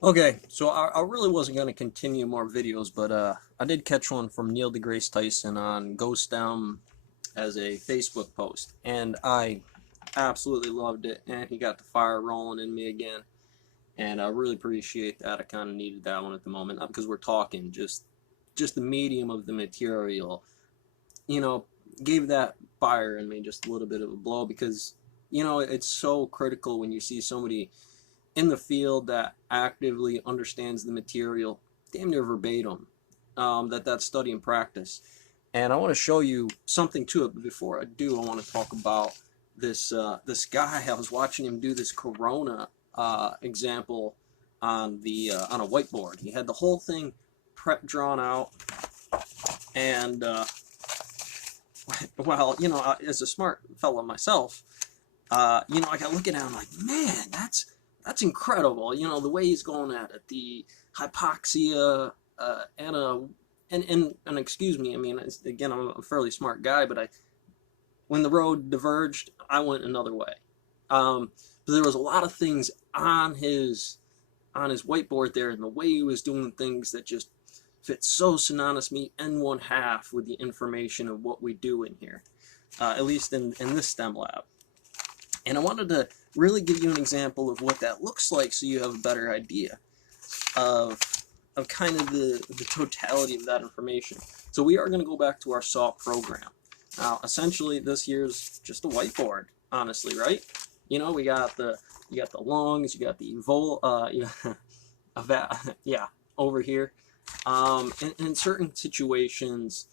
Okay, so I really wasn't going to continue more videos, but I did catch one from Neil deGrasse Tyson on Ghost as a Facebook post, and I absolutely loved it, and he got the fire rolling in me again, and I really appreciate that. I kind of needed that one at the moment, not because we're talking, just the medium of the material, you know, gave that fire in me just a little bit of a blow because, it's so critical when you see somebody in the field that actively understands the material damn near verbatim, that study and practice. And I want to show you something to it, but before I do, I want to talk about this guy. I was watching him do this corona example on a whiteboard. He had the whole thing prep drawn out, and well, as a smart fellow myself, I got looking at him like, man, that's incredible. The way he's going at it, the hypoxia, and excuse me. I mean, again, I'm a fairly smart guy, but when the road diverged, I went another way. Um, but there was a lot of things on his whiteboard there, and the way he was doing things that just fit so synonymously in one half with the information of what we do in here, at least in this STEM lab. And I wanted to really give you an example of what that looks like so you have a better idea of, of kind of the totality of that information. So we are going to go back to our SAW program. Now, essentially, this here's just a whiteboard, honestly, right? We got the lungs, you got the yeah, over here. In certain situations,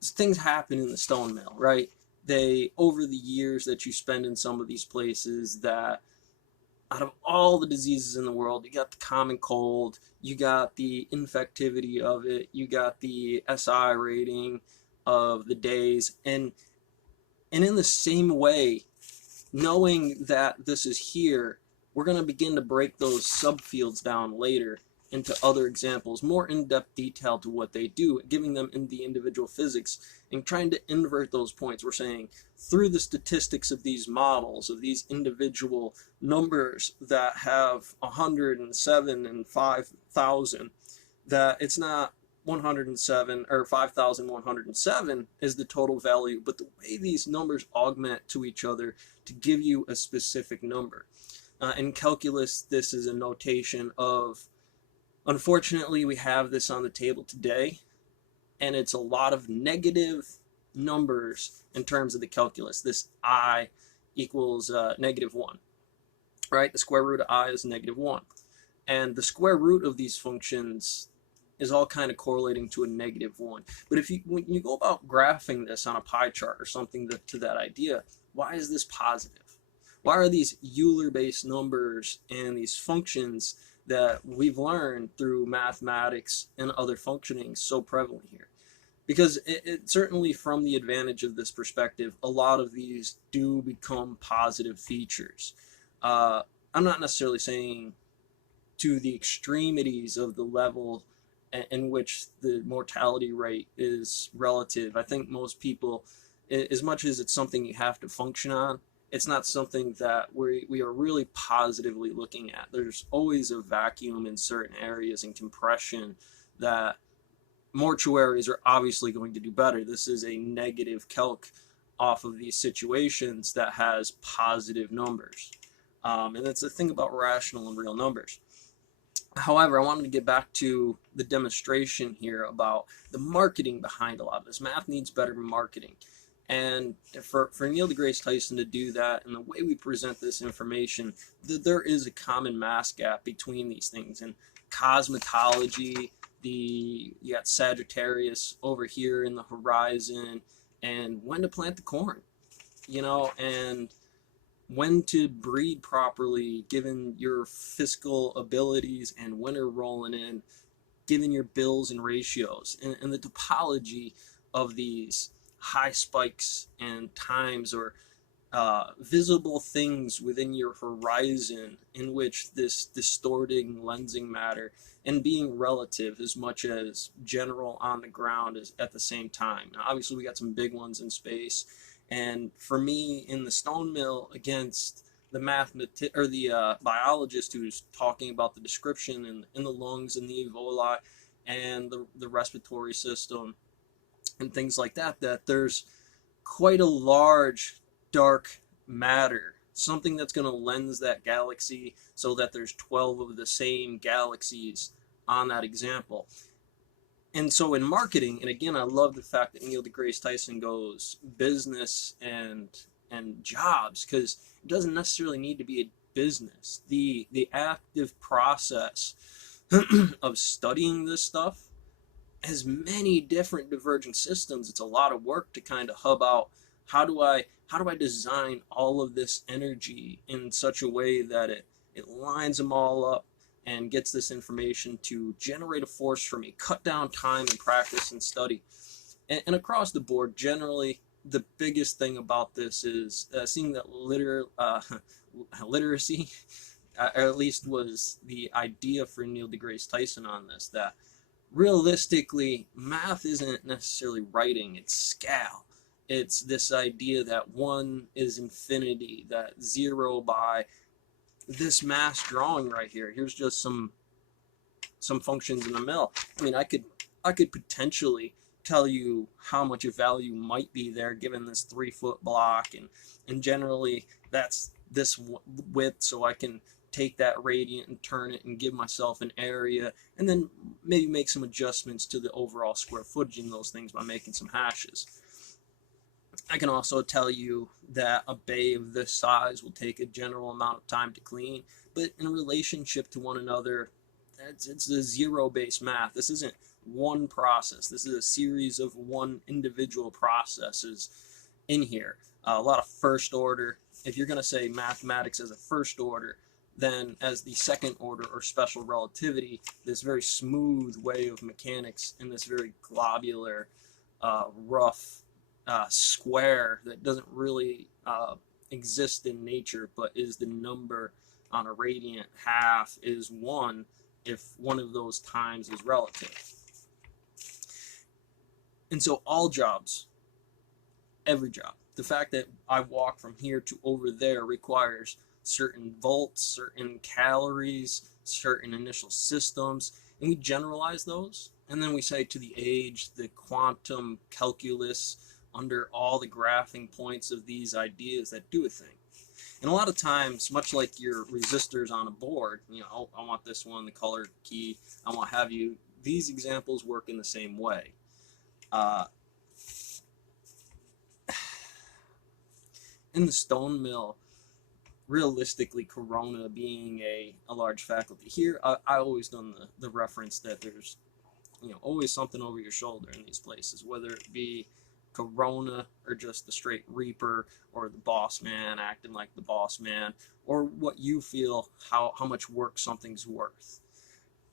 things happen in the stone mill, right? They, over the years that you spend in some of these places, that out of all the diseases in the world, you got the common cold, you got the infectivity of it, you got the SI rating of the days, and in the same way, knowing that this is here, we're going to begin to break those subfields down later into other examples, more in-depth detail to what they do, giving them in the individual physics and trying to invert those points. We're saying through the statistics of these models, of these individual numbers that have 107 and 5,000, that it's not 107 or 5,107 is the total value, but the way these numbers augment to each other to give you a specific number. In calculus, this is a notation of, unfortunately, we have this on the table today, and it's a lot of negative numbers in terms of the calculus. This I equals -1, right? The square root of I is -1. And the square root of these functions is all kind of correlating to a -1. But when you go about graphing this on a pie chart or something to that idea, why is this positive? Why are these Euler-based numbers and these functions that we've learned through mathematics and other functioning so prevalent here? Because it certainly, from the advantage of this perspective, a lot of these do become positive features. Uh, I'm not necessarily saying to the extremities of the level in which the mortality rate is relative. I think most people, as much as it's something you have to function on, it's not something that we are really positively looking at. There's always a vacuum in certain areas and compression that mortuaries are obviously going to do better. This is a negative calc off of these situations that has positive numbers. And it's the thing about rational and real numbers. However, I wanted to get back to the demonstration here about the marketing behind a lot of this. Math needs better marketing. And for Neil deGrasse Tyson to do that and the way we present this information, there is a common mass gap between these things. And cosmetology, you got Sagittarius over here in the horizon, and when to plant the corn, and when to breed properly given your fiscal abilities and winter rolling in, given your bills and ratios, and the topology of these high spikes and times, or visible things within your horizon in which this distorting lensing matter and being relative as much as general on the ground is at the same time. Now, obviously, we got some big ones in space, and for me, in the stone mill against biologist who's talking about the description in the lungs and the alveoli and the respiratory system and things like that, that there's quite a large dark matter, something that's going to lens that galaxy so that there's 12 of the same galaxies on that example. And so in marketing, and again, I love the fact that Neil deGrasse Tyson goes business and jobs, because it doesn't necessarily need to be a business. The active process of studying this stuff has many different diverging systems. It's a lot of work to kind of hub out how do I design all of this energy in such a way that it lines them all up and gets this information to generate a force for me, cut down time and practice and study. And across the board, generally, the biggest thing about this is seeing that literacy, or at least was the idea for Neil deGrasse Tyson on this, that realistically, math isn't necessarily writing, it's scale. It's this idea that 1 is infinity, that 0 by this mass drawing right here. Here's just some functions in the middle. I mean, I could potentially tell you how much a value might be there given this 3-foot block, and generally that's this width, so I can take that radiant and turn it and give myself an area, and then maybe make some adjustments to the overall square footage in those things by making some hashes. I can also tell you that a bay of this size will take a general amount of time to clean, but in relationship to one another, it's a zero-based math. This isn't one process. This is a series of one individual processes in here. A lot of first order. If you're going to say mathematics as a first order, then as the second order or special relativity, this very smooth way of mechanics in this very globular, rough square that doesn't really exist in nature, but is the number on a radiant half is 1 if one of those times is relative. And so all jobs, every job, the fact that I walk from here to over there requires certain volts, certain calories, certain initial systems, and we generalize those, and then we say to the age, the quantum calculus, under all the graphing points of these ideas that do a thing. And a lot of times, much like your resistors on a board, you know, oh, I want this one, the color key, I want to have you, these examples work in the same way. In the stone mill, realistically, Corona being a large faculty here, I always done the reference that there's, you know, always something over your shoulder in these places, whether it be Corona or just the straight Reaper or the boss man acting like the boss man, or what you feel, how much work something's worth.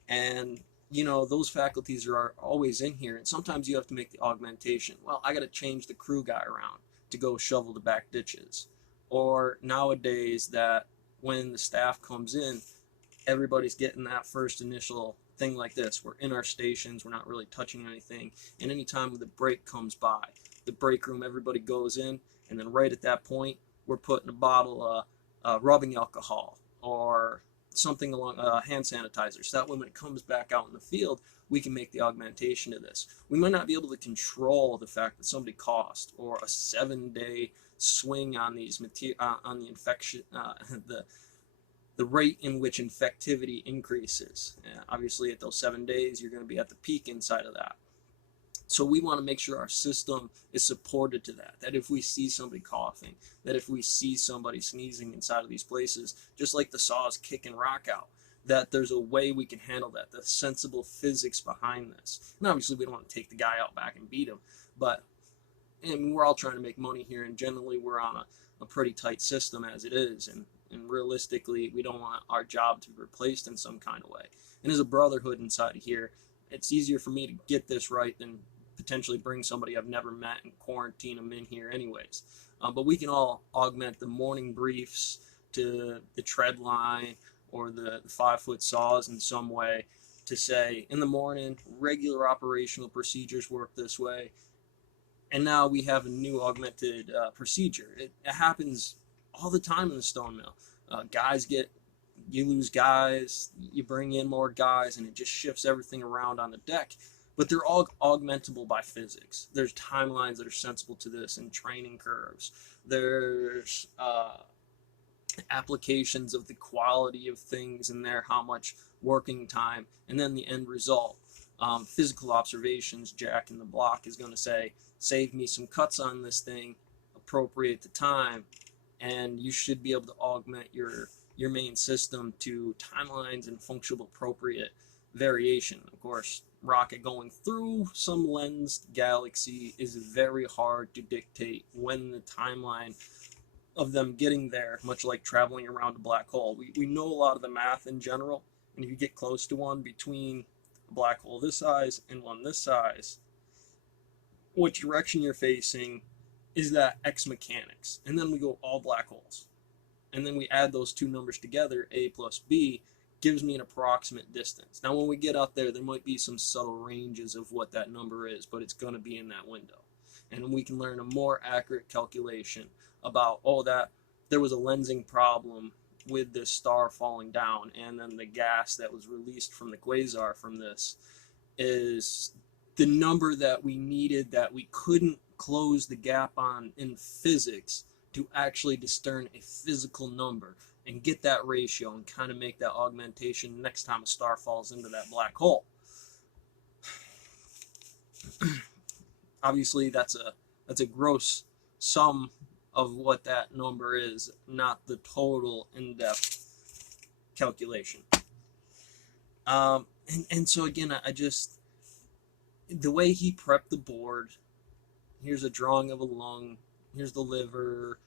And you know, those faculties are always in here, and sometimes you have to make the augmentation. Well, I got to change the crew guy around to go shovel the back ditches. Or nowadays, that when the staff comes in, everybody's getting that first initial thing like this. We're in our stations, we're not really touching anything, and anytime the break comes by, the break room, everybody goes in, and then right at that point, we're putting a bottle of rubbing alcohol or something along hand sanitizer, so that when it comes back out in the field, we can make the augmentation to this. We might not be able to control the fact that somebody coughed, or a 7-day swing on these on the infection, the rate in which infectivity increases. Obviously, at those 7 days, you're going to be at the peak inside of that. So we want to make sure our system is supported to that. That if we see somebody coughing, that if we see somebody sneezing inside of these places, just like the saws kick and rock out, that there's a way we can handle that, the sensible physics behind this. And obviously we don't want to take the guy out back and beat him, but and we're all trying to make money here, and generally we're on a pretty tight system as it is, and realistically we don't want our job to be replaced in some kind of way. And as a brotherhood inside of here, it's easier for me to get this right than potentially bring somebody I've never met and quarantine them in here anyways. But we can all augment the morning briefs to the tread line or the 5-foot saws in some way to say, in the morning, regular operational procedures work this way. And now we have a new augmented procedure. It happens all the time in the stone mill. You lose guys, you bring in more guys, and it just shifts everything around on the deck. But they're all augmentable by physics. There's timelines that are sensible to this, and training curves. There's applications of the quality of things in there, how much working time, and then the end result. Physical observations, Jack in the block is going to say, save me some cuts on this thing, appropriate the time, and you should be able to augment your main system to timelines and functional appropriate variation. Of course, rocket going through some lensed galaxy is very hard to dictate when the timeline of them getting there, much like traveling around a black hole. We know a lot of the math in general, and if you get close to one between a black hole this size and one this size, what direction you're facing is that X mechanics. And then we go all black holes. And then we add those two numbers together, A plus B, gives me an approximate distance. Now, when we get out there might be some subtle ranges of what that number is, but it's going to be in that window. And we can learn a more accurate calculation about, that there was a lensing problem with this star falling down, and then the gas that was released from the quasar from this is the number that we needed that we couldn't close the gap on in physics to actually discern a physical number and get that ratio and kind of make that augmentation next time a star falls into that black hole. Obviously, that's a gross sum of what that number is, not the total in-depth calculation. And so again, the way he prepped the board, here's a drawing of a lung, here's the liver,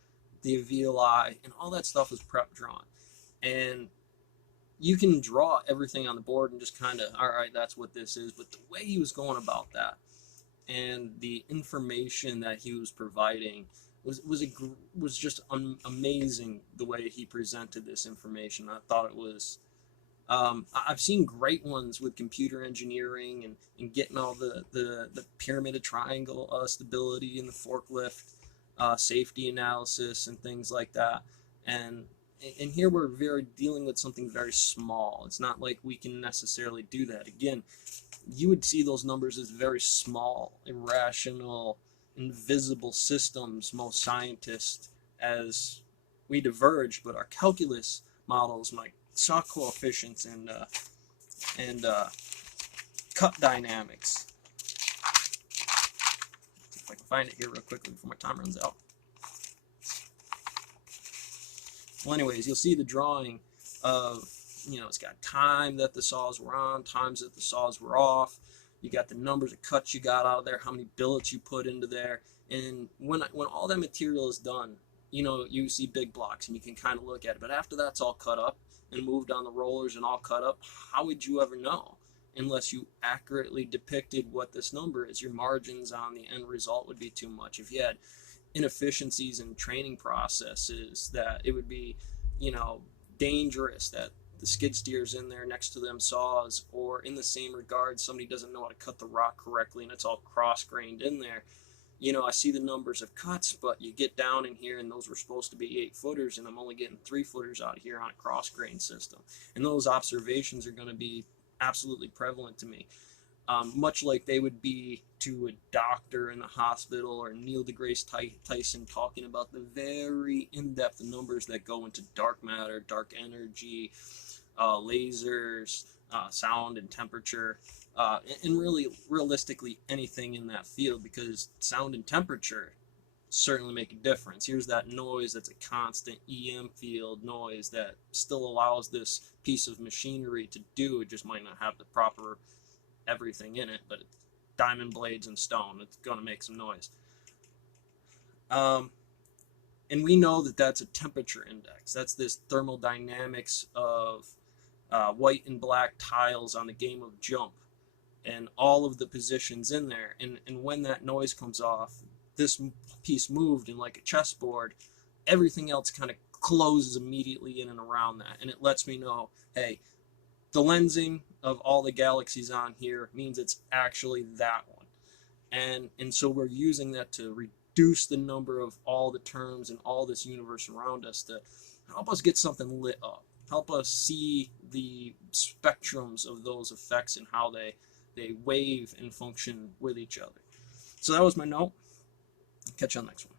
the alveoli, and all that stuff is prep drawn. And you can draw everything on the board and just kind of, all right, that's what this is. But the way he was going about that and the information that he was providing was just amazing, the way he presented this information. I thought it was, I've seen great ones with computer engineering and getting all the pyramid of triangle stability in the forklift, safety analysis and things like that. And here we're dealing with something very small. It's not like we can necessarily do that. Again, you would see those numbers as very small, irrational, invisible systems, most scientists, as we diverge, but our calculus models might saw coefficients and cut dynamics. See if I can find it here real quickly before my time runs out. Well, anyways, you'll see the drawing of, it's got time that the saws were on, times that the saws were off. You got the numbers of cuts you got out of there, how many billets you put into there. And when all that material is done, you see big blocks and you can kind of look at it. But after that's all cut up and moved on the rollers and all cut up, how would you ever know unless you accurately depicted what this number is? Your margins on the end result would be too much. If you had inefficiencies in training processes, that it would be, dangerous that the skid steers in there next to them saws, or in the same regard, somebody doesn't know how to cut the rock correctly and it's all cross-grained in there. I see the numbers of cuts, but you get down in here and those were supposed to be 8-footers and I'm only getting 3-footers out of here on a cross-grain system. And those observations are going to be absolutely prevalent to me. Much like they would be to a doctor in the hospital or Neil deGrasse Tyson talking about the very in-depth numbers that go into dark matter, dark energy, lasers, sound and temperature, and really realistically anything in that field, because sound and temperature certainly make a difference. Here's that noise that's a constant EM field noise that still allows this piece of machinery to do. It just might not have the proper everything in it, but it's diamond blades and stone. It's going to make some noise. And we know that that's a temperature index. That's this thermodynamics of white and black tiles on the game of jump and all of the positions in there. And when that noise comes off, this piece moved, and like a chessboard, everything else kind of closes immediately in and around that. And it lets me know, hey, the lensing of all the galaxies on here means it's actually that one. And so we're using that to reduce the number of all the terms and all this universe around us to help us get something lit up. Help us see the spectrums of those effects and how they wave and function with each other. So that was my note. Catch you on the next one.